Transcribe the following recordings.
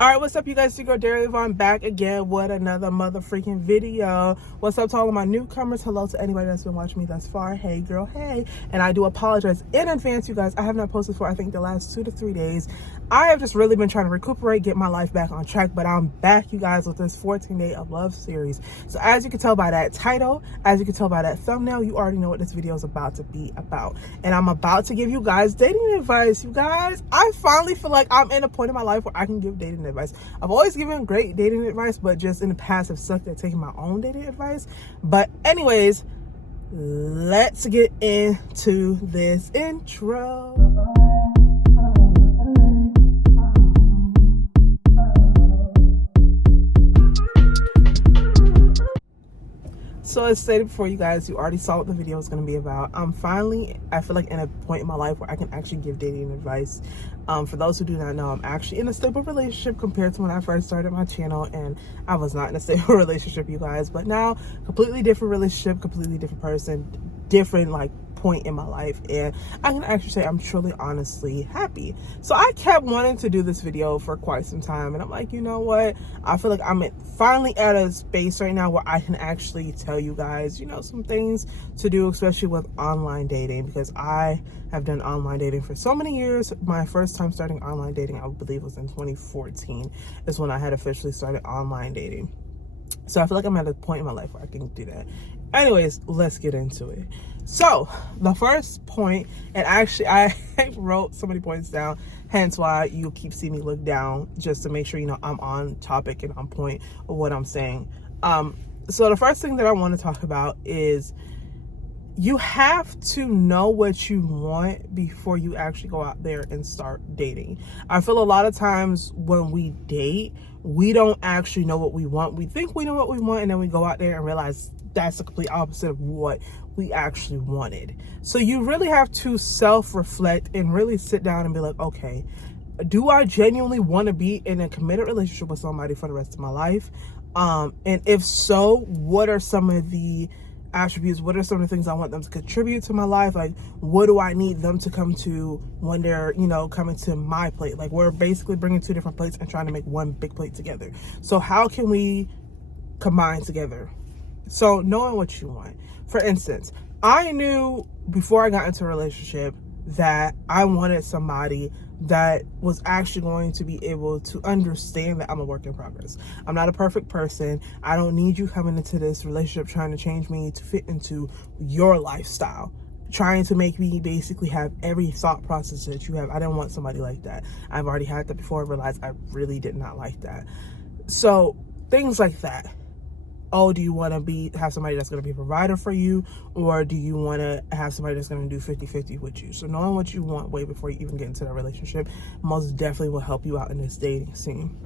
All right, what's up, you guys? It's your girl DarielYvonne back again with another motherfucking video. What's up to all of my newcomers? Hello to anybody that's been watching me thus far. Hey, girl, hey. And I do apologize in advance, you guys. I have not posted for, I think, the last 2 to 3 days. I have just really been trying to recuperate, get my life back on track, but I'm back, you guys, with this 14-day of love series. So as you can tell by that title, as you can tell by that thumbnail, you already know what this video is about to be about. And I'm about to give you guys dating advice, you guys. I finally feel like I'm in a point in my life where I can give dating advice. I've always given great dating advice, but just in the past have sucked at taking my own dating advice. But anyways, let's get into this intro. So as stated before, you guys, you already saw what the video is going to be about. I'm finally, I feel like, in a point in my life where I can actually give dating advice. For those who do not know, I'm actually in a stable relationship compared to when I first started my channel, and I was not in a stable relationship, you guys. But now, completely different relationship, completely different person, different like point in my life, and I can actually say I'm truly honestly happy. So I kept wanting to do this video for quite some time, and I'm like, you know what, I feel like I'm finally at a space right now where I can actually tell you guys, you know, some things to do, especially with online dating, because I have done online dating for so many years. My first time starting online dating, I believe, was in 2014 is when I had officially started online dating. So I feel like I'm at a point in my life where I can do that. Anyways, let's get into it. So the first point, and actually I wrote so many points down, hence why you keep seeing me look down, just to make sure, you know, I'm on topic and on point of what I'm saying. So the first thing that I want to talk about is you have to know what you want before you actually go out there and start dating. I feel a lot of times when we date, we don't actually know what we want. We think we know what we want, and then we go out there and realize that's the complete opposite of what we actually wanted. So you really have to self-reflect and really sit down and be like, okay, do I genuinely want to be in a committed relationship with somebody for the rest of my life? And if so, what are some of the attributes, what are some of the things I want them to contribute to my life? Like, what do I need them to come to when they're, you know, coming to my plate? Like, we're basically bringing 2 different plates and trying to make one big plate together. So how can we combine together? So knowing what you want. For instance, I knew before I got into a relationship that I wanted somebody that was actually going to be able to understand that I'm a work in progress. I'm not a perfect person. I don't need you coming into this relationship trying to change me to fit into your lifestyle, trying to make me basically have every thought process that you have. I didn't want somebody like that. I've already had that before. I realized I really did not like that. So things like that. Oh, do you want to have somebody that's going to be a provider for you, or do you want to have somebody that's going to do 50-50 with you? So knowing what you want way before you even get into that relationship most definitely will help you out in this dating scene.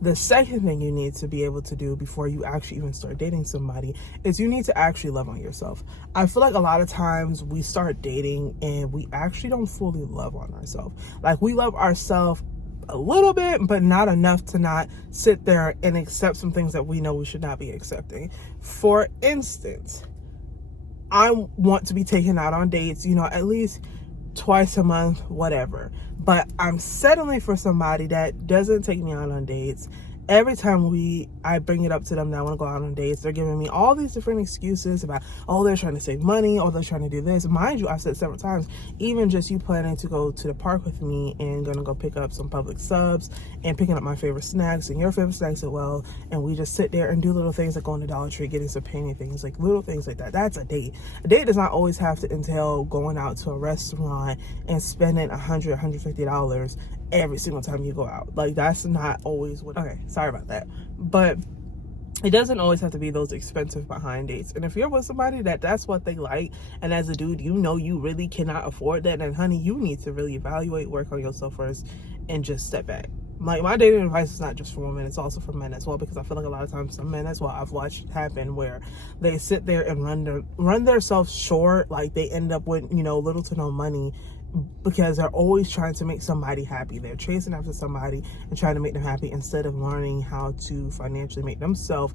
The second thing you need to be able to do before you actually even start dating somebody is you need to actually love on yourself. I feel like a lot of times we start dating and we actually don't fully love on ourselves. Like, we love ourselves a little bit, but not enough to not sit there and accept some things that we know we should not be accepting. For instance, I want to be taken out on dates, you know, at least twice a month, whatever. But I'm settling for somebody that doesn't take me out on dates. Every time I bring it up to them that I want to go out on dates, they're giving me all these different excuses about, oh, they're trying to save money, oh, they're trying to do this. Mind you, I've said several times, even just you planning to go to the park with me and gonna go pick up some public subs and picking up my favorite snacks and your favorite snacks as well, and we just sit there and do little things like going to Dollar Tree, getting some painting things, like little things like that. That's a date. A date does not always have to entail going out to a restaurant and spending $100, $150 every single time you go out. Like, that's not always what, okay, sorry about that, but it doesn't always have to be those expensive behind dates. And if you're with somebody that's what they like, and as a dude, you know you really cannot afford that, then honey, you need to really evaluate, work on yourself first, and just step back. Like, my dating advice is not just for women, it's also for men as well, because I feel like a lot of times some men as well, I've watched happen where they sit there and run themselves short. Like, they end up with, you know, little to no money because they're always trying to make somebody happy. They're chasing after somebody and trying to make them happy instead of learning how to financially make themselves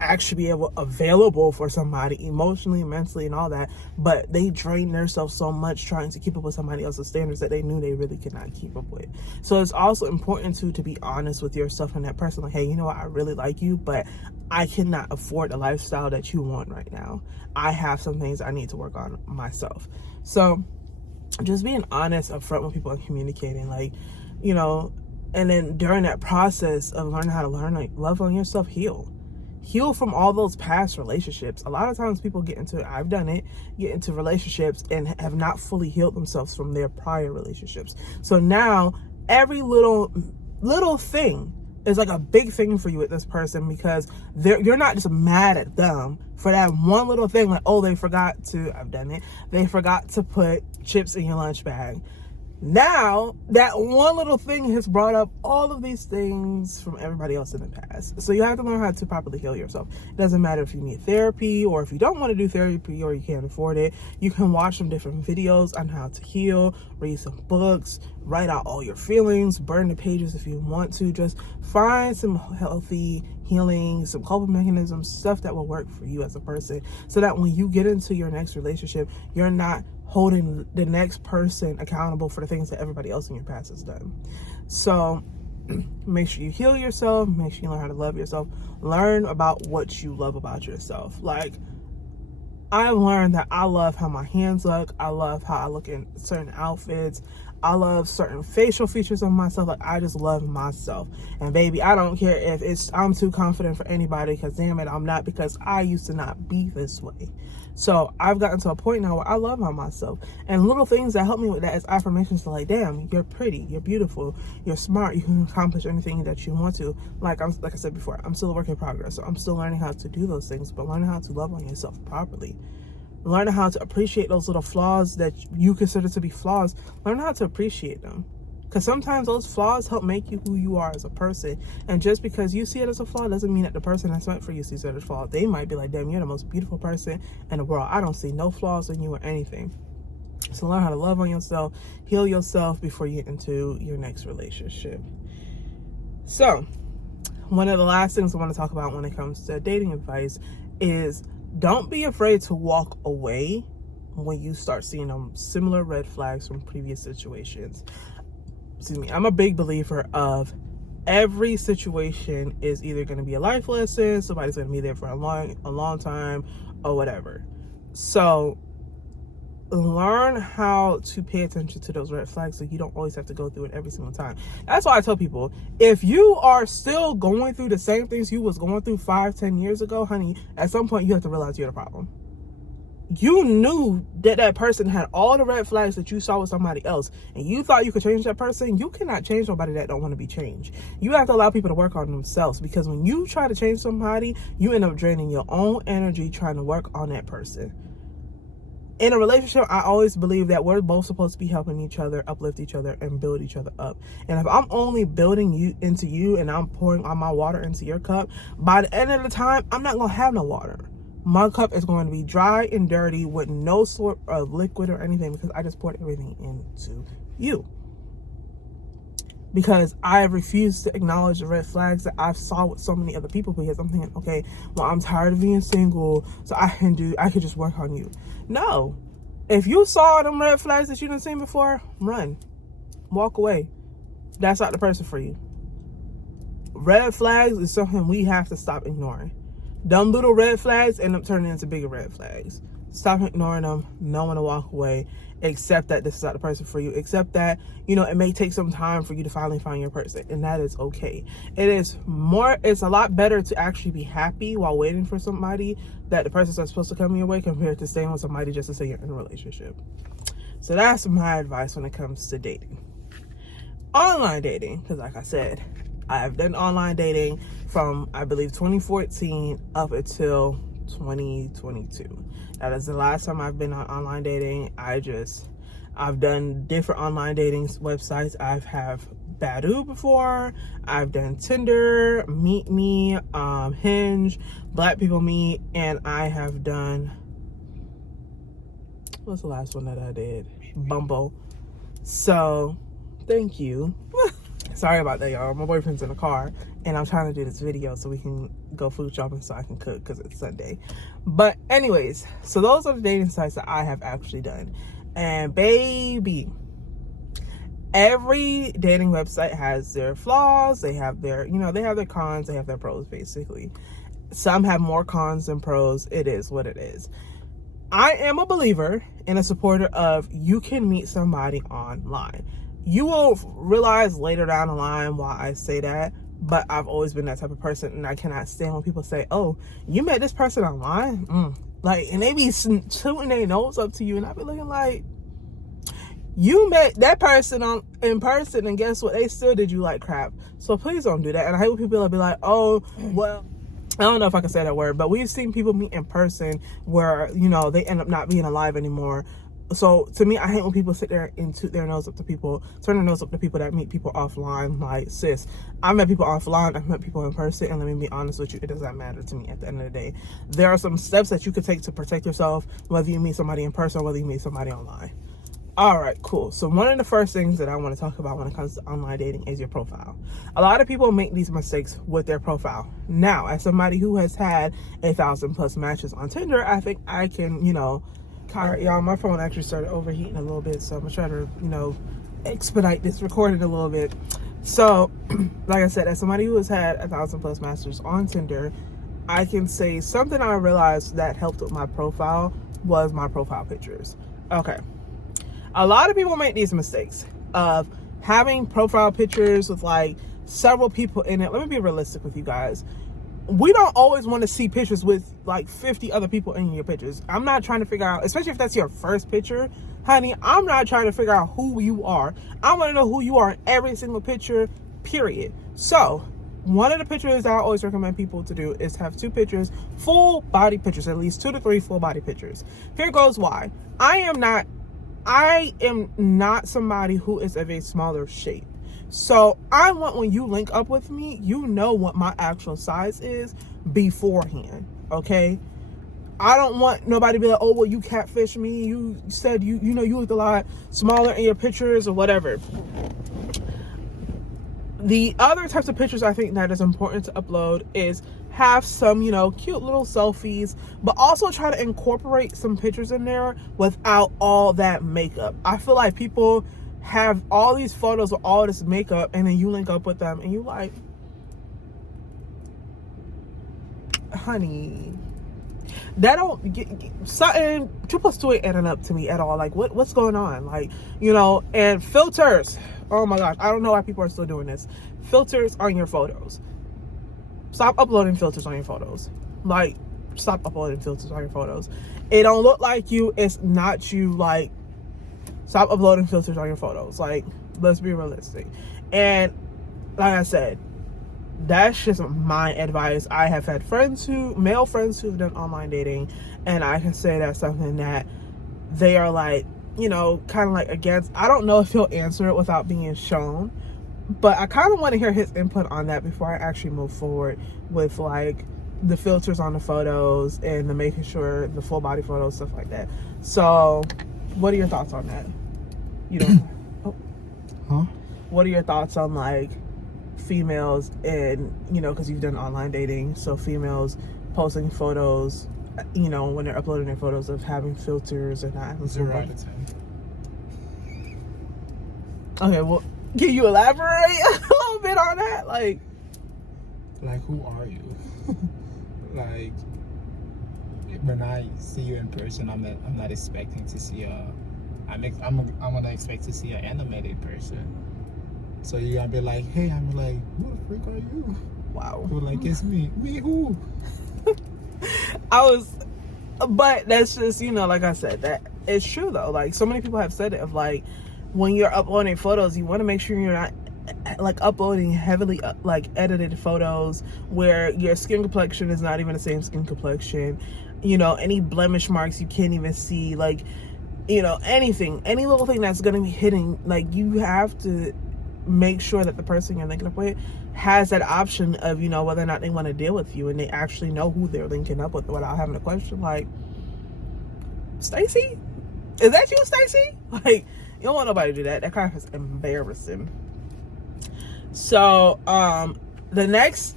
actually be available for somebody emotionally, mentally, and all that, but they drain themselves so much trying to keep up with somebody else's standards that they knew they really could not keep up with. So it's also important to be honest with yourself and that person, like, hey, you know what, I really like you, but I cannot afford the lifestyle that you want right now. I have some things I need to work on myself. So just being honest upfront with people and communicating, like, you know, and then during that process of learning how to love on yourself, heal from all those past relationships. A lot of times people get into relationships and have not fully healed themselves from their prior relationships. So now every little thing is like a big thing for you with this person, because you're not just mad at them for that one little thing, like, oh, they forgot to put chips in your lunch bag. Now, that one little thing has brought up all of these things from everybody else in the past. So you have to learn how to properly heal yourself. It doesn't matter if you need therapy or if you don't want to do therapy or you can't afford it. You can watch some different videos on how to heal, read some books, write out all your feelings, burn the pages if you want to. Just find some healthy healing, some coping mechanisms, stuff that will work for you as a person, so that when you get into your next relationship, you're not holding the next person accountable for the things that everybody else in your past has done. So make sure you heal yourself, make sure you learn how to love yourself, learn about what you love about yourself. Like, I've learned that I love how my hands look, I love how I look in certain outfits, I love certain facial features of myself. Like, I just love myself. And baby, I don't care if I'm too confident for anybody, because damn it, I'm not, because I used to not be this way. So I've gotten to a point now where I love myself. And little things that help me with that is affirmations to, like, damn, you're pretty, you're beautiful, you're smart, you can accomplish anything that you want to. Like I said before, I'm still a work in progress. So I'm still learning how to do those things, but learning how to love on yourself properly. Learning how to appreciate those little flaws that you consider to be flaws. Learn how to appreciate them. Because sometimes those flaws help make you who you are as a person. And just because you see it as a flaw doesn't mean that the person that's meant for you sees it as a flaw. They might be like, damn, you're the most beautiful person in the world. I don't see no flaws in you or anything. So learn how to love on yourself, heal yourself before you get into your next relationship. So one of the last things I want to talk about when it comes to dating advice is, don't be afraid to walk away when you start seeing similar red flags from previous situations. Excuse me. I'm a big believer of every situation is either going to be a life lesson, somebody's going to be there for a long time, or whatever. So learn how to pay attention to those red flags so you don't always have to go through it every single time. That's why I tell people, if you are still going through the same things you was going through 5-10 years ago, honey, at some point you have to realize you're the problem. You knew that person had all the red flags that you saw with somebody else, and you thought you could change that person. You cannot change nobody that don't want to be changed. You have to allow people to work on themselves, because when you try to change somebody, you end up draining your own energy trying to work on that person. In a relationship, I always believe that we're both supposed to be helping each other, uplift each other, and build each other up. And if I'm only building you into you and I'm pouring all my water into your cup, by the end of the time, I'm not going to have no water. My cup is going to be dry and dirty with no sort of liquid or anything, because I just poured everything into you. Because I refuse to acknowledge the red flags that I've saw with so many other people, because I'm thinking, okay, well, I'm tired of being single, so I could just work on you. No. If you saw them red flags that you didn't see before, run. Walk away. That's not the person for you. Red flags is something we have to stop ignoring. Dumb little red flags end up turning into bigger red flags. Stop ignoring them. Know when to walk away. Accept that this is not the person for you. Accept that, it may take some time for you to finally find your person, and that is okay. It's a lot better to actually be happy while waiting for somebody that the person's not supposed to come your way, compared to staying with somebody just to say you're in a relationship. So that's my advice when it comes to dating. Online dating, because like I said, I've done online dating from, I believe, 2014 up until 2022. That is the last time I've been on online dating. I've done different online dating websites. I've have Badoo before. I've done Tinder, Meet Me, Hinge, Black People Meet, and I have done, what's the last one that I did? Bumble. So, thank you. Sorry about that, y'all. My boyfriend's in the car, and I'm trying to do this video so we can go food shopping so I can cook because it's Sunday. But anyways, so those are the dating sites that I have actually done. And baby, every dating website has their flaws. They have their, they have their cons. They have their pros, basically. Some have more cons than pros. It is what it is. I am a believer and a supporter of you can meet somebody online. You will realize later down the line why I say that, but I've always been that type of person, and I cannot stand when people say, oh, you met this person online? And they be shooting their nose up to you, and I be looking like, you met that person in person, and guess what? They still did you like crap. So please don't do that. And I hate when people will be like, oh, well, I don't know if I can say that word, but we've seen people meet in person where, they end up not being alive anymore. So to me, I hate when people sit there and toot their nose up to people, turn their nose up to people that meet people offline. Like, sis, I met people offline, I've met people in person, and let me be honest with you, it does not matter to me at the end of the day. There are some steps that you could take to protect yourself, whether you meet somebody in person or whether you meet somebody online. All right, cool. So one of the first things that I want to talk about when it comes to online dating is your profile. A lot of people make these mistakes with their profile. Now, as somebody who has had 1,000+ matches on Tinder, I think I can, all right, y'all, my phone actually started overheating a little bit, so I'm gonna try to, expedite this recording a little bit. So, like I said, as somebody who has had 1,000+ matches on Tinder, I can say something I realized that helped with my profile was my profile pictures. Okay. A lot of people make these mistakes of having profile pictures with like several people in it. Let me be realistic with you guys. We don't always want to see pictures with like 50 other people in your pictures. I'm not trying to figure out, especially if that's your first picture, honey, I'm not trying to figure out who you are. I want to know who you are in every single picture, period. So one of the pictures that I always recommend people to do is have 2 pictures, full body pictures, at least 2 to 3 full body pictures. Here goes why. I am not somebody who is of a smaller shape. So I want, when you link up with me, you know what my actual size is beforehand, okay? I don't want nobody to be like, oh, well, you catfish me. You said you looked a lot smaller in your pictures or whatever. The other types of pictures I think that is important to upload is have some, cute little selfies, but also try to incorporate some pictures in there without all that makeup. I feel like people have all these photos with all this makeup, and then you link up with them and you like, honey, that don't get something 2 + 2 ain't adding up to me at all. Like, what's going on? Like, and filters. Oh my gosh, I don't know why people are still doing this. Filters on your photos. Stop uploading filters on your photos. Like, stop uploading filters on your photos. It don't look like you. It's not you. Like, stop uploading filters on your photos. Like, let's be realistic. And like I said, that's just my advice. I have had male friends who've done online dating, and I can say that's something that they are like, kind of like against. I don't know if he'll answer it without being shown, but I kind of want to hear his input on that before I actually move forward with like the filters on the photos and the making sure the full body photos, stuff like that. So what are your thoughts on that? What are your thoughts on like females and, because you've done online dating, so females posting photos, when they're uploading their photos of having filters and not having 0 out of 10. Okay, well, can you elaborate a little bit on that? Like who are you? Like, when I see you in person, I'm not expecting to see I'm gonna expect to see an animated person. So you're gonna be like, hey, I'm like, who the freak are you? Wow. You're like, it's me. Me who? But that's just, like I said, that it's true though. Like, so many people have said it of like, when you're uploading photos, you want to make sure you're not like uploading heavily like edited photos where your skin complexion is not even the same skin complexion. Any blemish marks you can't even see. Like, anything, any little thing that's going to be hitting, like, you have to make sure that the person you're linking up with has that option of, whether or not they want to deal with you, and they actually know who they're linking up with without having a question like, Stacy? Is that you, Stacy? Like, you don't want nobody to do that. That kind of is embarrassing. So the next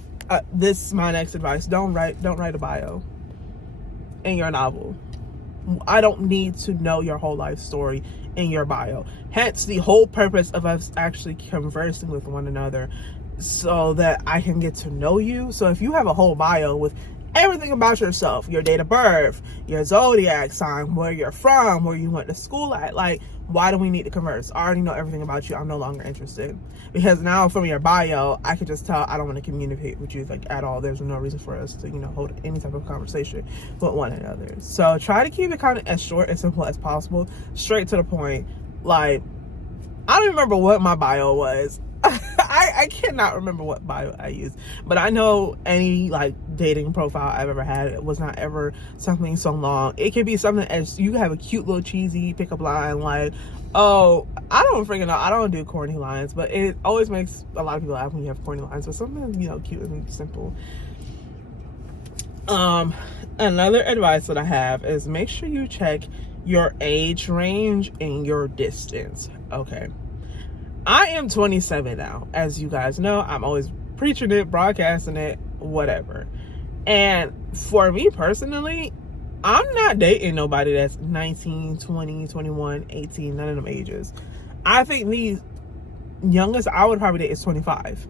this is my next advice. Don't write a bio in your novel. I don't need to know your whole life story in your bio. Hence the whole purpose of us actually conversing with one another, so that I can get to know you. So if you have a whole bio with everything about yourself, your date of birth, your zodiac sign, where you're from, where you went to school at, like, why do we need to converse? I already know everything about you. I'm no longer interested, because now from your bio I could just tell I don't want to communicate with you, like, at all. There's no reason for us to, hold any type of conversation with one another. So try to keep it kind of as short and simple as possible, straight to the point. Like, I don't remember what my bio was. I cannot remember what bio I used, but I know any like dating profile I've ever had, it was not ever something so long. It could be something as you have a cute little cheesy pickup line like, oh, I don't freaking know, I don't do corny lines, but it always makes a lot of people laugh when you have corny lines, but something, cute and simple. Another advice that I have is make sure you check your age range and your distance. Okay, I am 27 now. As you guys know, I'm always preaching it, broadcasting it, whatever. And for me personally, I'm not dating nobody that's 19, 20, 21, 18, none of them ages. I think the youngest I would probably date is 25.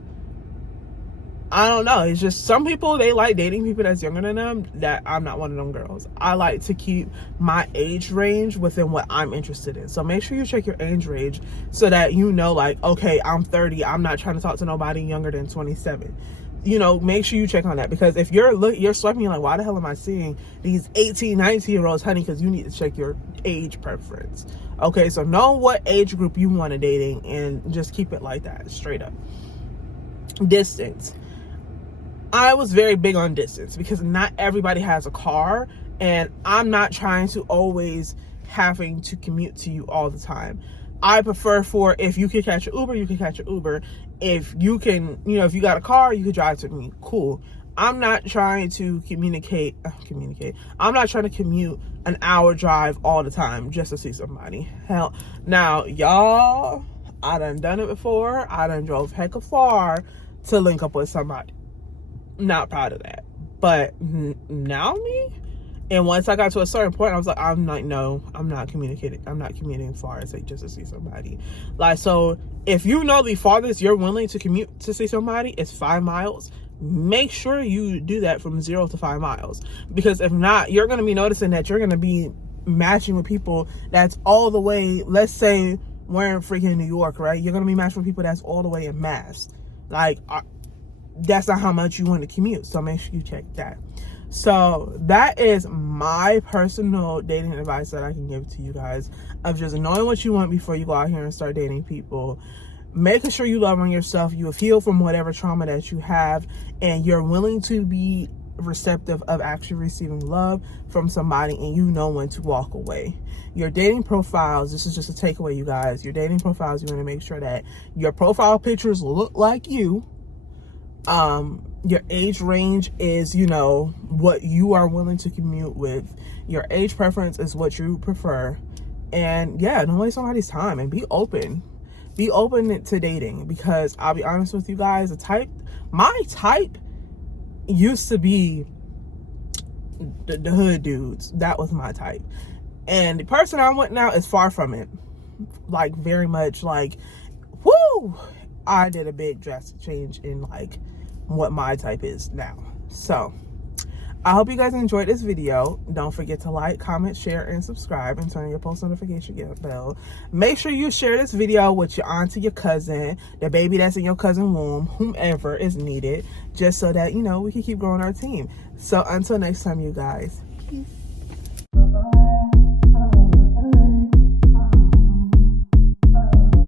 I don't know. It's just some people, they like dating people that's younger than them. That I'm not one of them girls. I like to keep my age range within what I'm interested in. So make sure you check your age range so that like, okay, I'm 30. I'm not trying to talk to nobody younger than 27. Make sure you check on that, because if you're swiping, you're like, why the hell am I seeing these 18, 19-year-olds, honey? Because you need to check your age preference. Okay, so know what age group you want to dating and just keep it like that, straight up. Distance. I was very big on distance because not everybody has a car, and I'm not trying to always having to commute to you all the time. I prefer for, if you can catch an Uber, you can catch an Uber. If you can, if you got a car, you can drive to me. Cool. I'm not trying to communicate. I'm not trying to commute an hour drive all the time just to see somebody. Hell, now, y'all, I done it before. I done drove hecka far to link up with somebody. Not proud of that, but now me, and once I got to a certain point, I was like, I'm not commuting far as just to see somebody. Like, so if the farthest you're willing to commute to see somebody is 5 miles, make sure you do that from 0 to 5 miles, because if not, you're going to be noticing that you're going to be matching with people that's all the way, let's say we're in freaking New York, right? You're going to be matching with people that's all the way in Mass. Like, that's not how much you want to commute. So make sure you check that. So that is my personal dating advice that I can give to you guys, of just knowing what you want before you go out here and start dating people. Making sure you love on yourself, you heal from whatever trauma that you have, and you're willing to be receptive of actually receiving love from somebody, and you know when to walk away. Your dating profiles, this is just a takeaway, you guys. Your dating profiles, you want to make sure that your profile pictures look like you. Your age range is, what you are willing to commute with. Your age preference is what you prefer. And yeah, don't waste somebody's time, and be open. Be open to dating, because I'll be honest with you guys, my type used to be the hood dudes. That was my type. And the person I'm with now is far from it. Like, very much like, whoo! I did a big drastic change in like what my type is now. So I hope you guys enjoyed this video. Don't forget to like, comment, share, and subscribe, and turn on your post notification bell. Make sure you share this video with your auntie, your cousin, the baby that's in your cousin's womb, whomever is needed, just so that we can keep growing our team. So until next time, you guys, peace.